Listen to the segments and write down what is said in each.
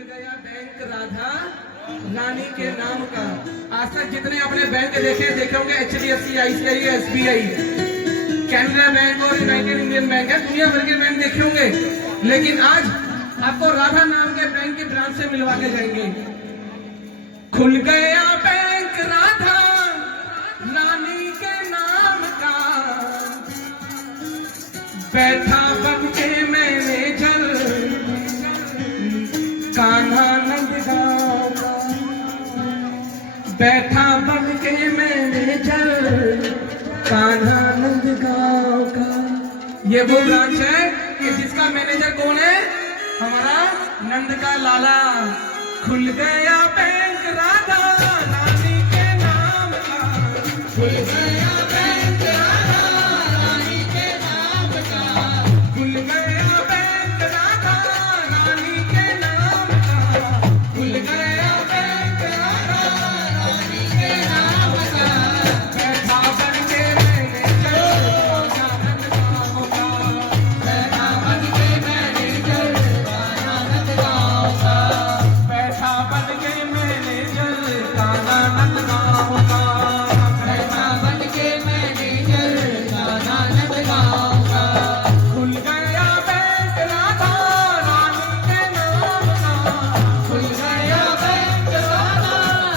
खुल गया बैंक राधा रानी के नाम का। आज तक जितने अपने बैंक देखे होंगे HDFC, ICICI, SBI, Canara bank और यूनाइटेड इंडियन बैंक है, दुनिया भर के बैंक देखे होंगे, लेकिन आज आपको राधा नाम के बैंक की ब्रांच से मिलवा के जाएंगे। खुल गया बैंक राधा रानी के नाम का, बैठा बन के मैनेजर कान्हा नंदगांव का, बैठा बन के मैनेजर कान्हा नंदगांव का। ये वो ब्रांच है कि जिसका मैनेजर कौन है? हमारा नंद का लाला। खुल गया बैंक राधा रानी के नाम का, खुल गया बैंक राधा रानी के नाम का, खुल गया बैंक राधा रानी के नाम का, खुल गया बैंक राधा रानी के नाम का। बैठा बन के मैनेजर नंदगांव का, बैठा बन के मैनेजर नंदगांव का, बैठा बन के मैनेजर नंदगांव का, बैठा बन के मैनेजर नंदगांव का। खुल गया बैंक राधा रानी के नाम का, खुल गया बैंक राधा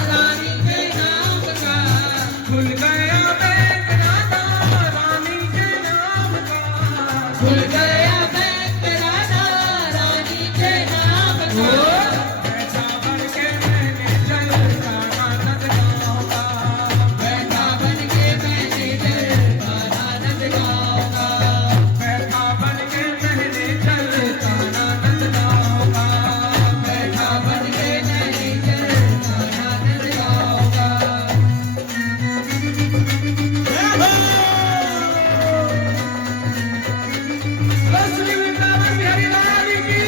रानी के नाम का, खुल गया बैंक राधा रानी के नाम का, खुल गया बैंक राधा रानी के नाम का। बैठा बन के मैनेजर नंदगांव का, बैठा बन के मैनेजर नंदगांव का, बैठा बन के मैनेजर नंदगांव का, बैठा बन के मैनेजर नंदगांव का। श्री वृंदावन बिहारी लाल की।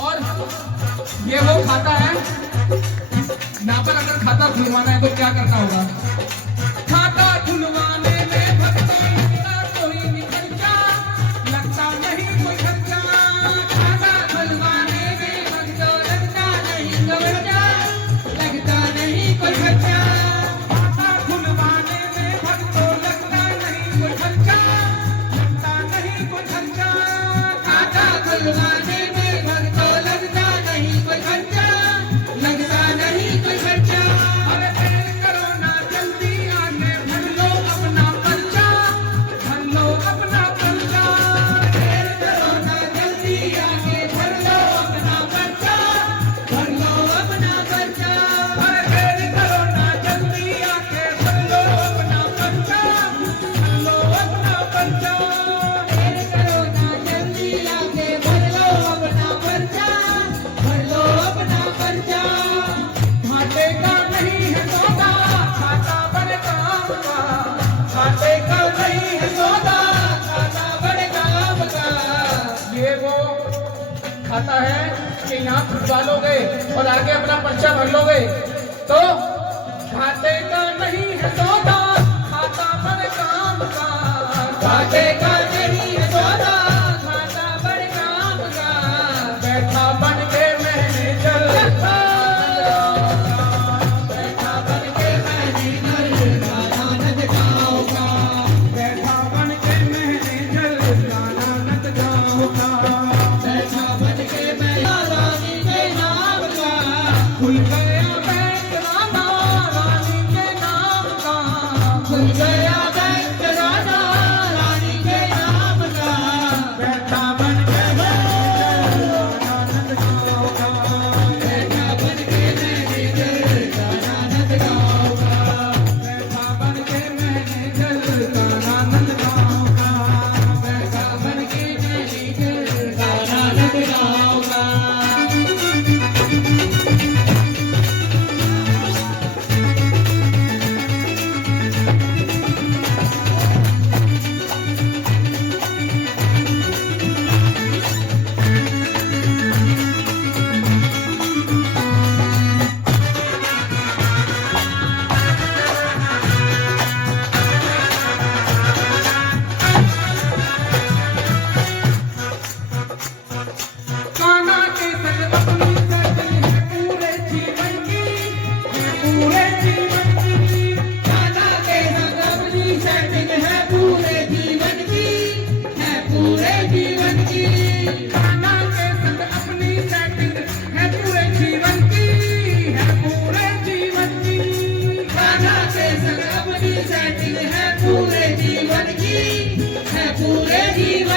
और ये वो खाता है, यहाँ पर अगर खाता खुलवाना है तो क्या करना होगा? खाता खुलवाने में भगवान का कोई नहीं खर्चा, लगता नहीं कोई खर्चा। खाता खुलवाने में भगवान लगता नहीं कोई खर्चा, लगता नहीं कोई खर्चा। खाता खुलवाने में भगवान लगता नहीं कोई खर्चा, लगता नहीं कोई खर्चा। खाता खुलवाने में भगवान लगता नहीं कोई खर्चा, लगता नहीं कोई खर्चा। अरे देर करो ना जल्दी आने, भर लो अपना पर्चा, भर लो अपना पर्चा। देर करो ना जल्दी आके भर लो अपना पर्चा, भर लो अपना पर्चा। अरे देर करो ना जल्दी आके भर लो अपना पर्चा, भर लो अपना पर्चा। देर करो ना जल्दी आके भर लो अपना पर्चा, भर लो अपना पर्चा। घाटे का नहीं है सौदा, खाता बड़े काम का, घाटे का नहीं है सौदा, खाता बड़े काम का। ये वो खाता है कि यहाँ खुलवा लोगे और आगे अपना पर्चा भर लोगे तो घाटे का नहीं है सौदा, खाता बड़े काम का। घाटे का नहीं है सौदा, खाता बड़े काम का। बैठा बन के मैनेजर बैठा बन के मैनेजर नंदगांव का, बैठा बन के मैनेजर नंदगांव का, बैठा बन के मैनेजर रानी के नाम का। खुल गया बैंक राधा रानी के नाम का, खुल गया बैंक राधा रानी के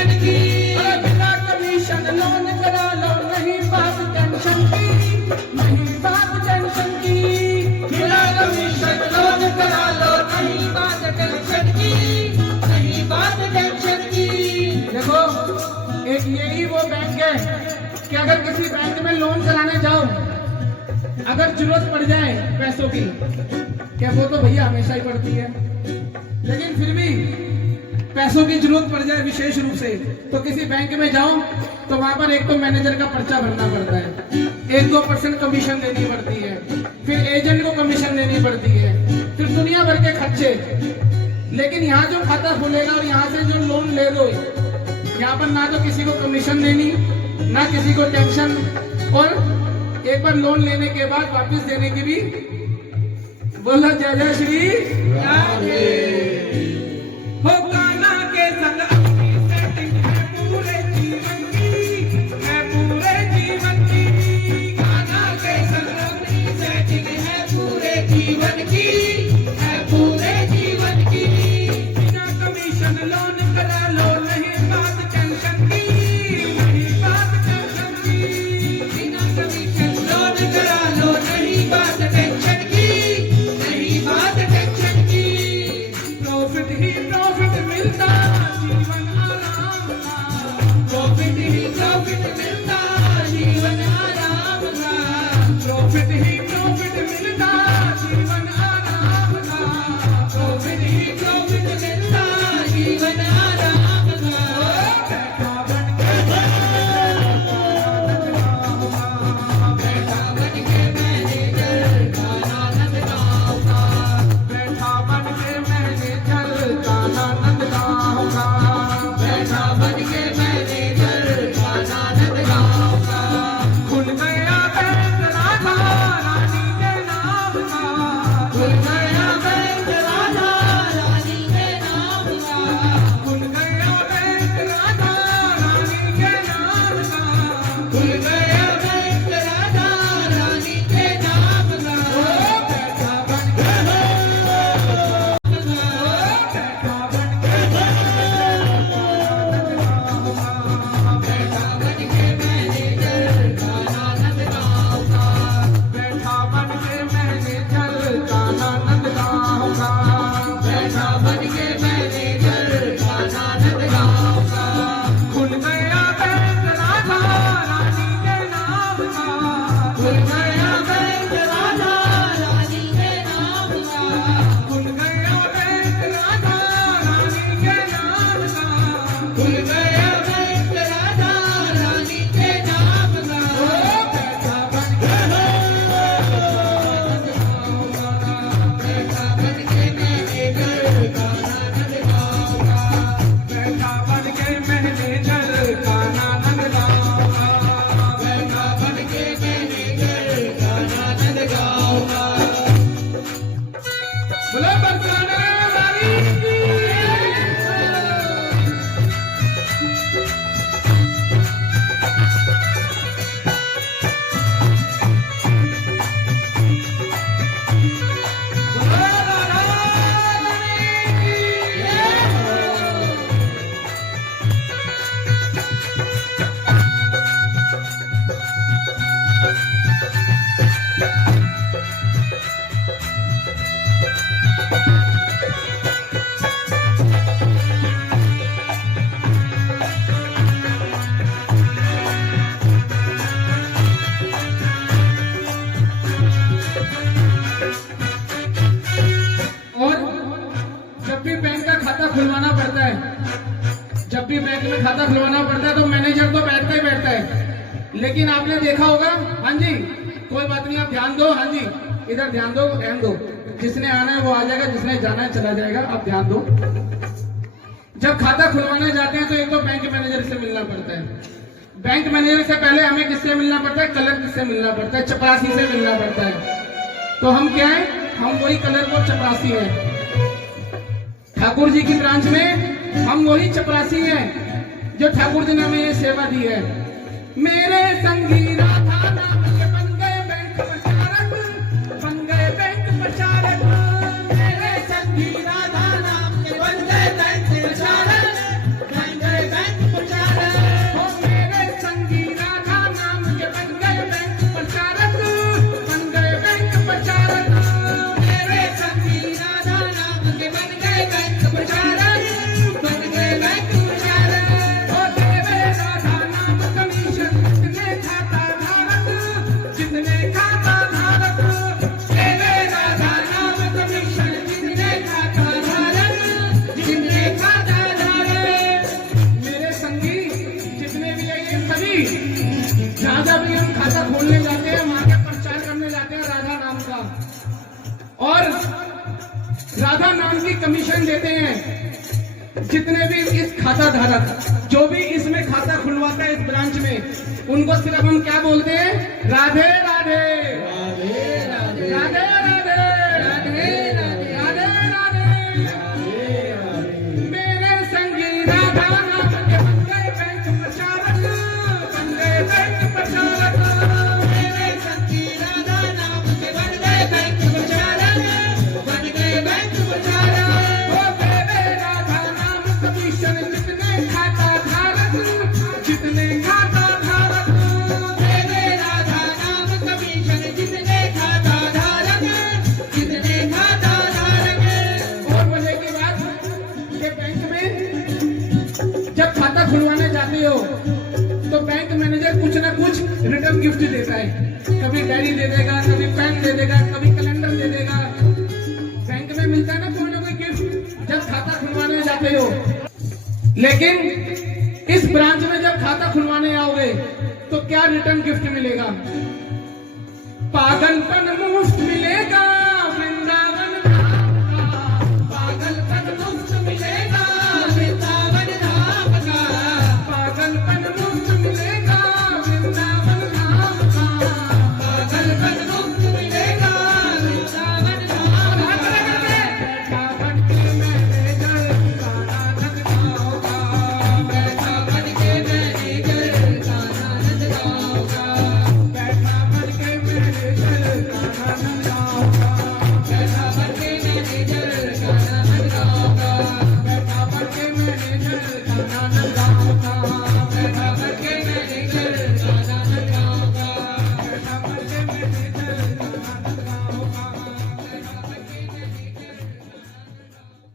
जीवन की। अरे बिना कमीशन लोन करा लो, नहीं बात टेंशन की, नहीं बात टेंशन की। बिना कमीशन लोन करा लो, नहीं बात टेंशन की, नहीं बात टेंशन की। देखो एक यही वो बैंक है कि अगर किसी बैंक में लोन कराने जाओ, अगर जरूरत पड़ जाए पैसों की, क्या वो तो भैया हमेशा ही पड़ती है, लेकिन फिर भी पैसों की जरूरत पड़ जाए विशेष रूप से, तो किसी बैंक में जाओ तो वहां पर एक तो मैनेजर का पर्चा भरना पड़ता है, 1-2% कमीशन देनी पड़ती है, फिर एजेंट को कमीशन देनी पड़ती है, फिर दुनिया भर के खर्चे। लेकिन यहाँ जो खाता खुलेगा और यहाँ से जो लोन ले लो, यहाँ पर ना तो किसी को कमीशन देनी, ना किसी को टेंशन, और एक बार लोन लेने के बाद वापस देने की भी। बोलो जय जय श्री हो कान्हा के संग अपनी सेटिंग है पूरे जीवन की, है पूरे जीवन की। कान्हा के संग अपनी सेटिंग है पूरे जीवन की, है पूरे जीवन की। बिना कमीशन लोन करा लो, नहीं बात टेंशन की, नहीं बात टेंशन की। बिना कमीशन लोन करा लो, नहीं बात टेंशन की, नहीं बात टेंशन की। प्रॉफिट ही प्रॉफिट मिलता, जीवन आराम का। प्रॉफिट ही प्रॉफिट मिलता, जीवन आराम का। प्रॉफिट ही प्रॉफिट मिलता, जीवन आराम का। प्रॉफिट ही प्रॉफिट मिलता, जीवन आराम का। बैठा बन के मैनेजर का आनंद गाऊंगा। बैठा बन के मैनेजर का आनंद गाऊंगा। बैठा बन के मैनेजर का आनंद गाऊंगा। खुल गया बैंक राधा रानी के नाम का। खुल गया बैंक राधा रानी के नाम का। खुल गया बैंक राधा रानी के नाम का। खुल गया बैंक राधा रानी के नाम का। बैठा बन के बैठा बन के बैठा बन के मैनेजर का आनंद गाऊंगा। बैठा बन के मैनेजर का आनंद गाऊंगा। बैठा बन के मैनेजर का आनंद गाऊंगा। खुल गया बैंक राधा रानी के नाम का। खुल गया बैंक राधा रानी के नाम का। खुल गया बैंक राधा रानी के नाम का। खुल गया बैंक राधा रानी के नाम का। बैठा बन के बैठा बन के मैनेजर का आनंद गाऊंगा। बैठा बन के मैनेजर का आनंद गाऊंगा। बैठा बन के मैनेजर का आनंद गाऊंगा। बोलो बरसाने वाली की। बोलो राधा रानी की। और जब भी बैंक का खाता खुलवाना पड़ता है, जब भी बैंक में खाता खुलवाना पड़ता है तो मैनेजर तो बैठता ही बैठता है, लेकिन आपने देखा होगा। हाँ जी, कोई बात नहीं, आप ध्यान दो। हाँ जी, इधर ध्यान दो, ध्यान दो। जिसने आना है वो आ जाएगा, जिसने जाना है चला जाएगा। आप ध्यान दो। जब खाता खुलवाने जाते हैं तो एक तो बैंक मैनेजर से मिलना पड़ता है। बैंक मैनेजर से पहले हमें किससे मिलना पड़ता है? कलर से मिलना पड़ता है, चपरासी से मिलना पड़ता है। तो हम क्या है? हम वही कलर को चपरासी है। ठाकुर जी की ब्रांच में हम वही चपरासी हैं जो ठाकुर जी ने हमें ये सेवा दी है। मेरे संगी राधा नाम के बन गए बैंक प्रचारक, बन गए बैंक प्रचारक। मेरे संगी राधा नाम के बन गए बैंक प्रचारक, बन गए बैंक कमीशन देते हैं जितने भी इस खाता धारक, जो भी इसमें खाता खुलवाता है इस ब्रांच में, उनको सिर्फ हम क्या बोलते हैं? राधे राधे, राधे राधे, राधे राधे, राधे राधे। मेरे संगी राधा नाम के बन गए बैंक प्रचारक, बन गए बैंक प्रचारक। मेरे संगी राधा नाम के बन गए बैंक प्रचारक, बन गए बैंक प्रचारक। ओ मेरे राधा नाम कमीशन जितने खाता धारक, जितने खाता धारक। मेरे राधा नाम कमीशन जितने खाता धारक, जितने खाता धारक। और मजे की बात कि बैंक में जब खाता खुलवाने जाते हो तो बैंक मैनेजर कुछ ना कुछ रिटर्न गिफ्ट देता है। कभी डायरी दे देगा, कभी पेन दे देगा, कभी कैलेंडर दे देगा। बैंक में मिलता है ना कोई ना कोई गिफ्ट जब खाता खुलवाने जाते हो। लेकिन इस ब्रांच में जब खाता खुलवाने आओगे तो क्या रिटर्न गिफ्ट मिलेगा? पागलपन मुफ्त मिलेगा,